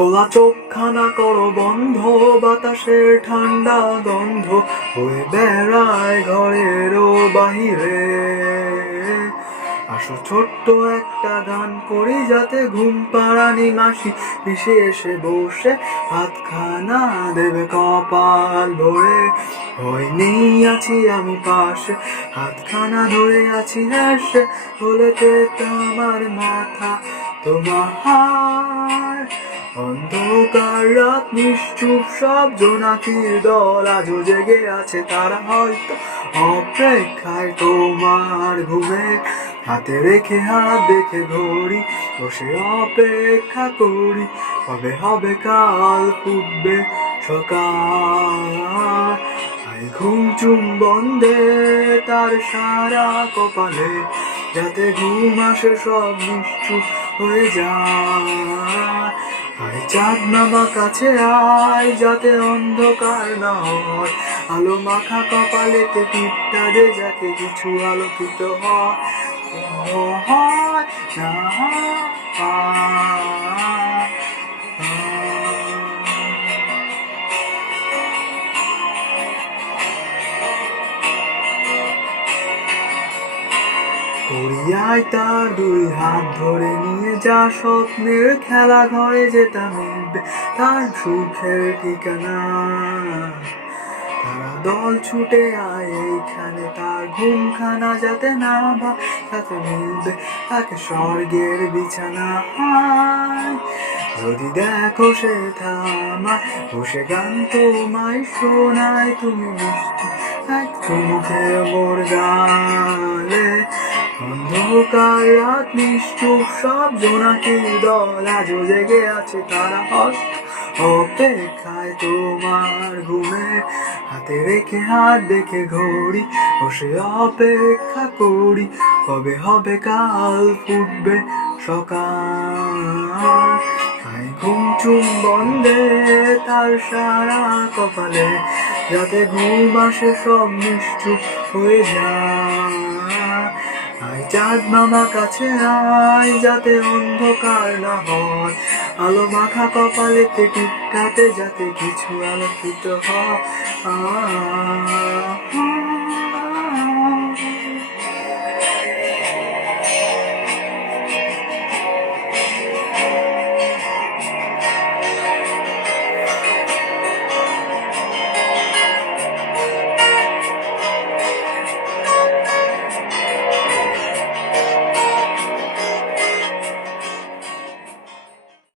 খোলা চোখখানা করো বন্ধ, বাতাসের ঠান্ডা গন্ধ হয়ে বেড়ায় ঘরেরও বাহিরে। আসো ছোট্ট একটা গান করি, যাতে ঘুম পাড়ানি মাসি পিছে এসে বসে হাতখানা দেবে কপাল ভরে। হয়নি আছি আমি পাশে, হাতখানা ধরে আছি হেসে, হলেতে আমার মাথা তোমার। অন্ধকার রাত নিশ্চুপ, সব জোনাকির দল আজও জেগে আছে, তারা হয়তো অপেক্ষায় তোমার ঘুমে। হাতে রেখে হাত দেখে ঘড়ি, বসে অপেক্ষা করি, কবে হবে কাল ফুটবে সকাল। আই ঘুম চুম বন্ধে তার সারা কপালে, যাতে ঘুম আসে সব নিশ্চুপ হয়ে যায়। আয় চাঁদ মামা কাছে আয়, যাতে অন্ধকার না হয়, আলো মাখা কপালেতে টিপটা দে, যাতে কিছু আলোকিত হয় না হয়। করিয়ায় তার দুই হাত ধরে নিয়ে যা, স্বপ্নের খেলা ঘরে যেটা মিলবে তার সুখের ঠিকানা। তারা দল ছুটে আয় এইখানে, তার ঘুমখানা যাতে না ভাঙে, যাতে মিলবে তাকে স্বর্গের বিছানা। যদি দেখো সে থামায় বসে গান তোমায় শোনায়, তুমি মিষ্টি এক চুমুকে মোর গালে। অন্ধকার রাত নিশ্চুপ, সব জোনাকির দল আজও জেগে আছে, তারা অপেক্ষায় তোমার ঘুমে। হাতে রেখে হাত দেখে ঘড়ি, বসে অপেক্ষা করি, কবে হবে কাল ফুটবে সকাল। আই ঘুম চুম বন্ধে তার সারা কপালে, যাতে ঘুম আসে সব নিশ্চুপ হয়ে যায়। আয় চাঁদ মামা কাছে আয়, যাতে অন্ধকার না হয়, আলো মাখা কপালেতে টিপটাতে, যাতে কিছু আলোকিত হয়।